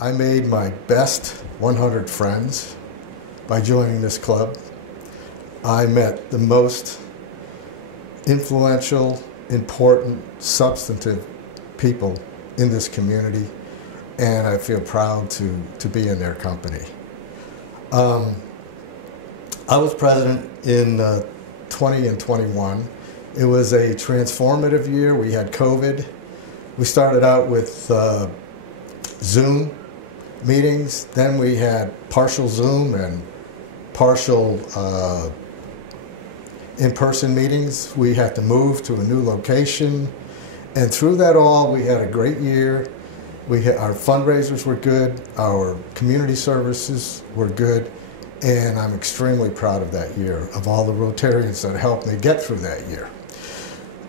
I made my best 100 friends by joining this club. I met the most influential, important, substantive people in this community, and I feel proud to be in their company. I was president in 20 and 21. It was a transformative year. We had COVID. We started out with Zoom meetings. Then we had partial Zoom and partial in-person meetings. We had to move to a new location. And through that all, we had a great year. Our fundraisers were good. Our community services were good. And I'm extremely proud of that year, of all the Rotarians that helped me get through that year.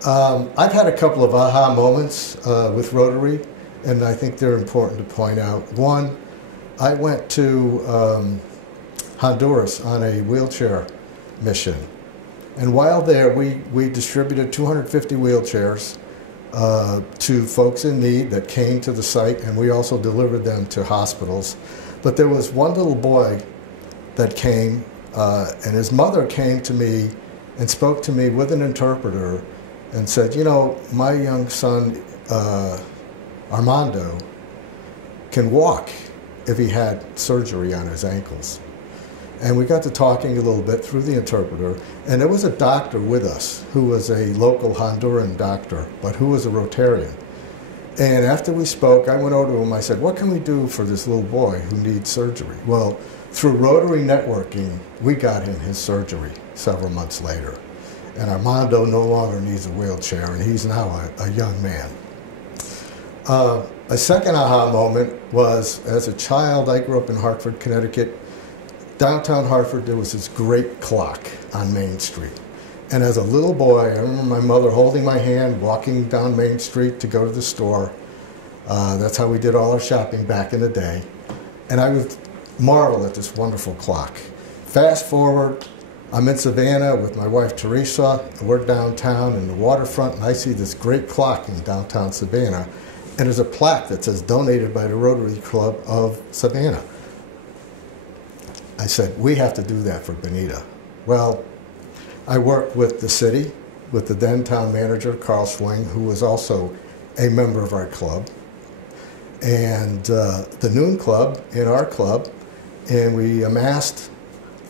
I've had a couple of aha moments with Rotary, and I think they're important to point out. One, I went to Honduras on a wheelchair mission. And while there, we distributed 250 wheelchairs to folks in need that came to the site, and we also delivered them to hospitals. But there was one little boy that came, and his mother came to me and spoke to me with an interpreter and said, you know, my young son, Armando, can walk if he had surgery on his ankles. And we got to talking a little bit through the interpreter, and there was a doctor with us who was a local Honduran doctor, but who was a Rotarian. And after we spoke, I went over to him, I said, what can we do for this little boy who needs surgery? Well, through Rotary networking, we got him his surgery several months later. And Armando no longer needs a wheelchair, and he's now a young man. A second aha moment was, as a child, I grew up in Hartford, Connecticut. Downtown Hartford, there was this great clock on Main Street. And as a little boy, I remember my mother holding my hand, walking down Main Street to go to the store. That's how we did all our shopping back in the day. And I would marvel at this wonderful clock. Fast forward, I'm in Savannah with my wife Teresa, and we're downtown in the waterfront, and I see this great clock in downtown Savannah, and there's a plaque that says donated by the Rotary Club of Savannah. I said, we have to do that for Bonita. Well, I worked with the city, with the then town manager, Carl Swing, who was also a member of our club, and the Noon Club in our club, and we amassed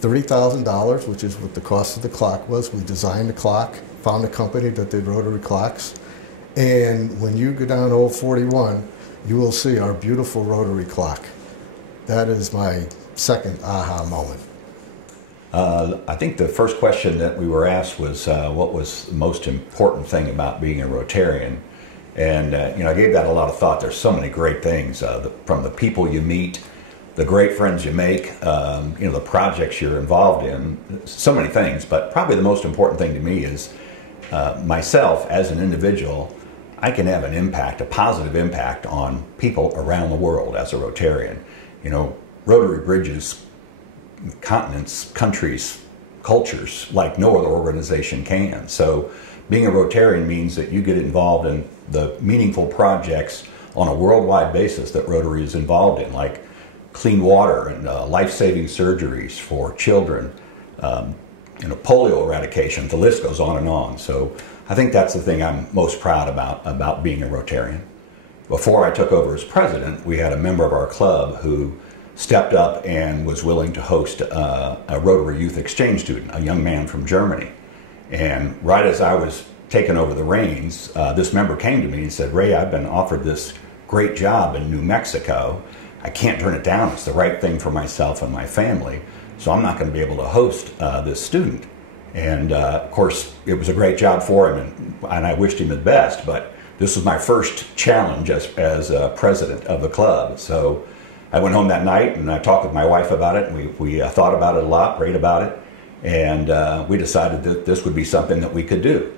$30,000, which is what the cost of the clock was. We designed the clock, found a company that did rotary clocks, and when you go down Old 41, you will see our beautiful rotary clock. That is my second aha moment. I think the first question that we were asked was what was the most important thing about being a Rotarian? And I gave that a lot of thought. There's so many great things, from the people you meet, the great friends you make, the projects you're involved in, so many things. But probably the most important thing to me is myself as an individual. I can have an impact, a positive impact on people around the world as a Rotarian. Rotary bridges continents, countries, cultures like no other organization can. So being a Rotarian means that you get involved in the meaningful projects on a worldwide basis that Rotary is involved in, like clean water and life-saving surgeries for children, polio eradication. The list goes on and on. So I think that's the thing I'm most proud about being a Rotarian. Before I took over as president, we had a member of our club who stepped up and was willing to host a Rotary Youth Exchange student, a young man from Germany. And right as I was taking over the reins, this member came to me and said, Ray, I've been offered this great job in New Mexico. I can't turn it down. It's the right thing for myself and my family. So I'm not going to be able to host this student. And of course, it was a great job for him, and I wished him the best. But this was my first challenge as president of the club. So I went home that night and I talked with my wife about it, and we thought about it a lot, prayed about it, and we decided that this would be something that we could do.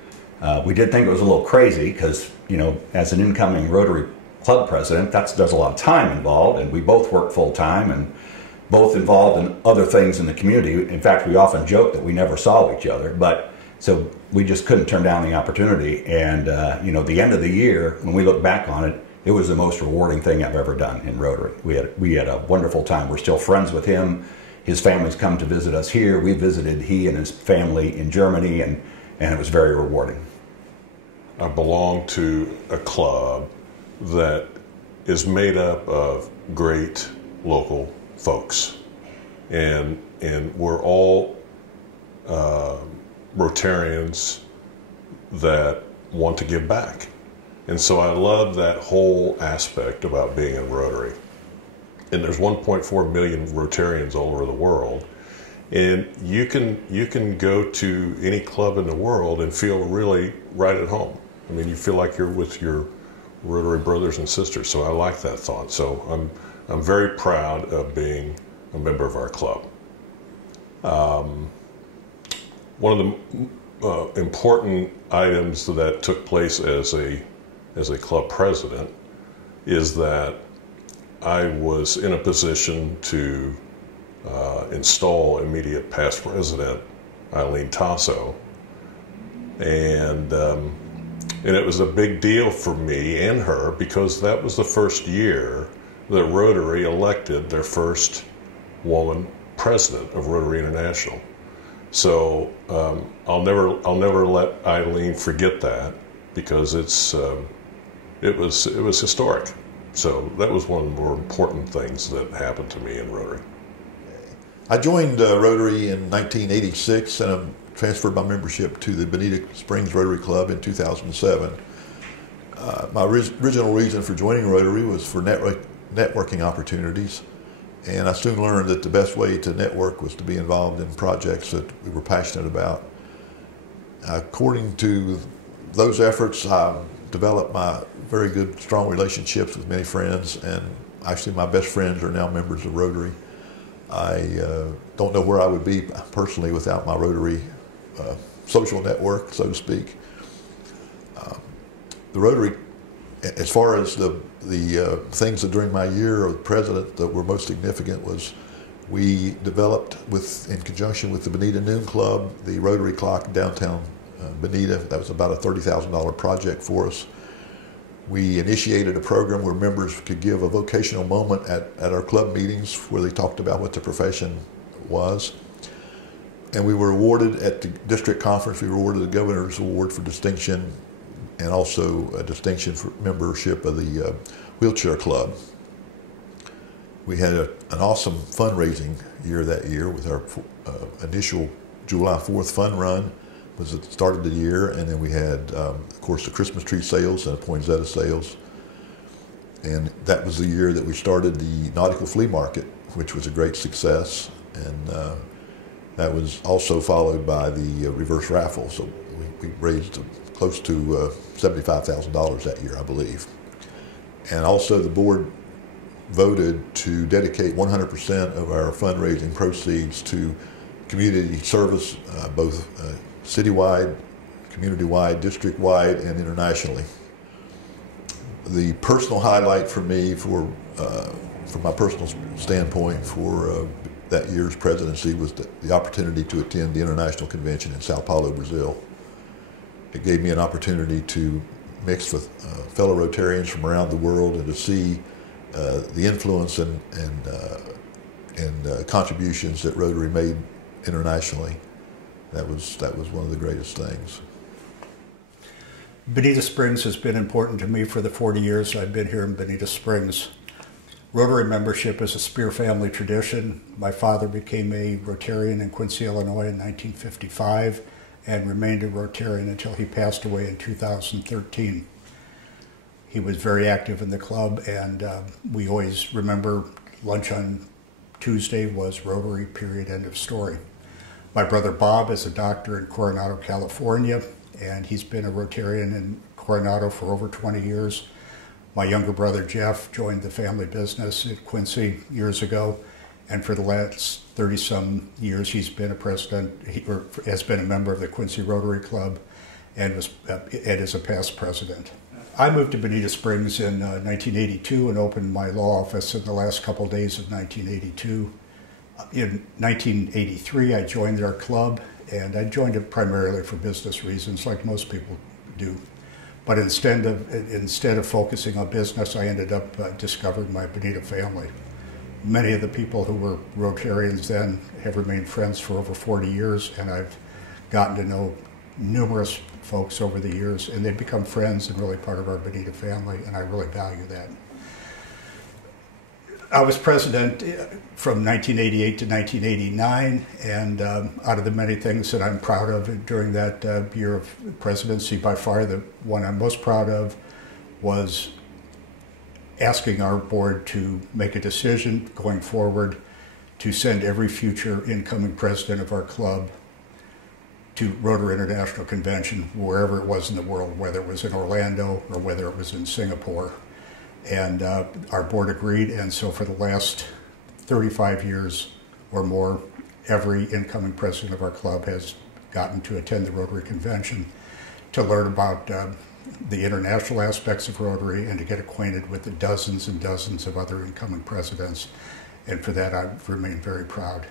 We did think it was a little crazy because, as an incoming Rotary Club president, there's a lot of time involved, and we both work full time and both involved in other things in the community. In fact, we often joke that we never saw each other, but so we just couldn't turn down the opportunity. And the end of the year, when we look back on it, it was the most rewarding thing I've ever done in Rotary. We had a wonderful time. We're still friends with him. His family's come to visit us here. We visited he and his family in Germany, and it was very rewarding. I belong to a club that is made up of great local folks, and we're all Rotarians that want to give back. And so I love that whole aspect about being in Rotary. And there's 1.4 million Rotarians all over the world. And you can go to any club in the world and feel really right at home. I mean, you feel like you're with your Rotary brothers and sisters. So I like that thought. So I'm very proud of being a member of our club. One of the important items that took place as a club president is that I was in a position to install immediate past president Eileen Tasso, and it was a big deal for me and her because that was the first year that Rotary elected their first woman president of Rotary International. So I'll never let Eileen forget that because it was historic. So that was one of the more important things that happened to me in Rotary. I joined Rotary in 1986 and transferred my membership to the Bonita Springs Rotary Club in 2007. My original reason for joining Rotary was for networking opportunities, and I soon learned that the best way to network was to be involved in projects that we were passionate about. According to those efforts, I developed my very good, strong relationships with many friends, and actually my best friends are now members of Rotary. I don't know where I would be personally without my Rotary social network, so to speak. The Rotary, as far as the things that during my year of president that were most significant was we developed in conjunction with the Bonita Noon Club, the Rotary Clock downtown Bonita. That was about a $30,000 project for us. We initiated a program where members could give a vocational moment at our club meetings where they talked about what the profession was. And we were awarded at the district conference, we were awarded the Governor's Award for Distinction and also a distinction for membership of the Wheelchair Club. We had an awesome fundraising year that year with our initial July 4th fun run was at the start of the year, and then we had, of course, the Christmas tree sales and the poinsettia sales. And that was the year that we started the Nautical Flea Market, which was a great success. And that was also followed by the reverse raffle. So we raised close to $75,000 that year, I believe. And also the board voted to dedicate 100% of our fundraising proceeds to community service, both citywide, community-wide, district-wide, and internationally. The personal highlight for me, from my personal standpoint, for that year's presidency was the opportunity to attend the International Convention in Sao Paulo, Brazil. It gave me an opportunity to mix with fellow Rotarians from around the world and to see the influence and contributions that Rotary made internationally. That was one of the greatest things. Bonita Springs has been important to me for the 40 years I've been here in Bonita Springs. Rotary membership is a Spear family tradition. My father became a Rotarian in Quincy, Illinois in 1955 and remained a Rotarian until he passed away in 2013. He was very active in the club, and we always remember lunch on Tuesday was Rotary, period, end of story. My brother Bob is a doctor in Coronado, California, and he's been a Rotarian in Coronado for over 20 years. My younger brother Jeff joined the family business at Quincy years ago, and for the last 30-some years he's been a president, or has been a member of the Quincy Rotary Club, and is a past president. I moved to Bonita Springs in 1982 and opened my law office in the last couple days of 1982. In 1983, I joined their club, and I joined it primarily for business reasons, like most people do. But instead of focusing on business, I ended up discovering my Bonita family. Many of the people who were Rotarians then have remained friends for over 40 years, and I've gotten to know numerous folks over the years, and they've become friends and really part of our Bonita family, and I really value that. I was president from 1988 to 1989, and out of the many things that I'm proud of during that year of presidency, by far the one I'm most proud of was asking our board to make a decision going forward to send every future incoming president of our club to Rotary International Convention, wherever it was in the world, whether it was in Orlando or whether it was in Singapore. And our board agreed, and so for the last 35 years or more, every incoming president of our club has gotten to attend the Rotary Convention to learn about the international aspects of Rotary and to get acquainted with the dozens and dozens of other incoming presidents. And for that, I remain very proud.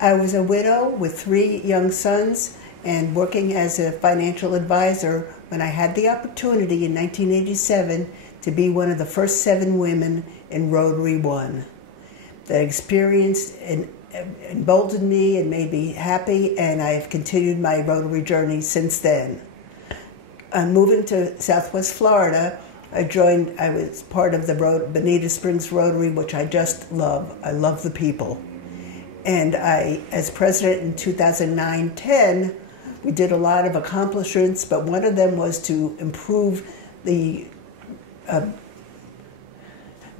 I was a widow with 3 young sons and working as a financial advisor when I had the opportunity in 1987 to be one of the first 7 women in Rotary 1. That experience emboldened me and made me happy, and I've continued my Rotary journey since then. Moving to Southwest Florida, I was part of the Bonita Springs Rotary, which I just love. I love the people. And as president in 2009-10, we did a lot of accomplishments, but one of them was to improve the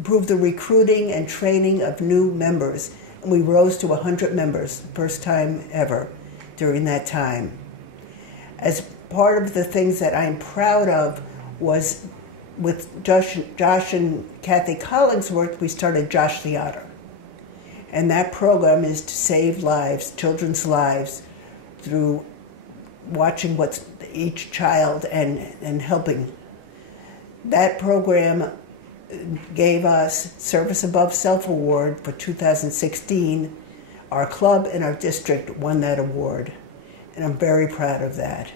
recruiting and training of new members. And we rose to 100 members, first time ever during that time. As part of the things that I'm proud of was with Josh and Kathy Collins' work, we started Josh the Otter. And that program is to save lives, children's lives, through watching what's each child and helping. That program gave us Service Above Self Award for 2016. Our club and our district won that award, and I'm very proud of that.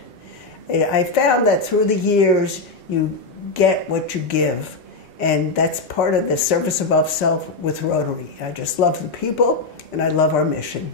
I found that through the years, you get what you give, and that's part of the Service Above Self with Rotary. I just love the people, and I love our mission.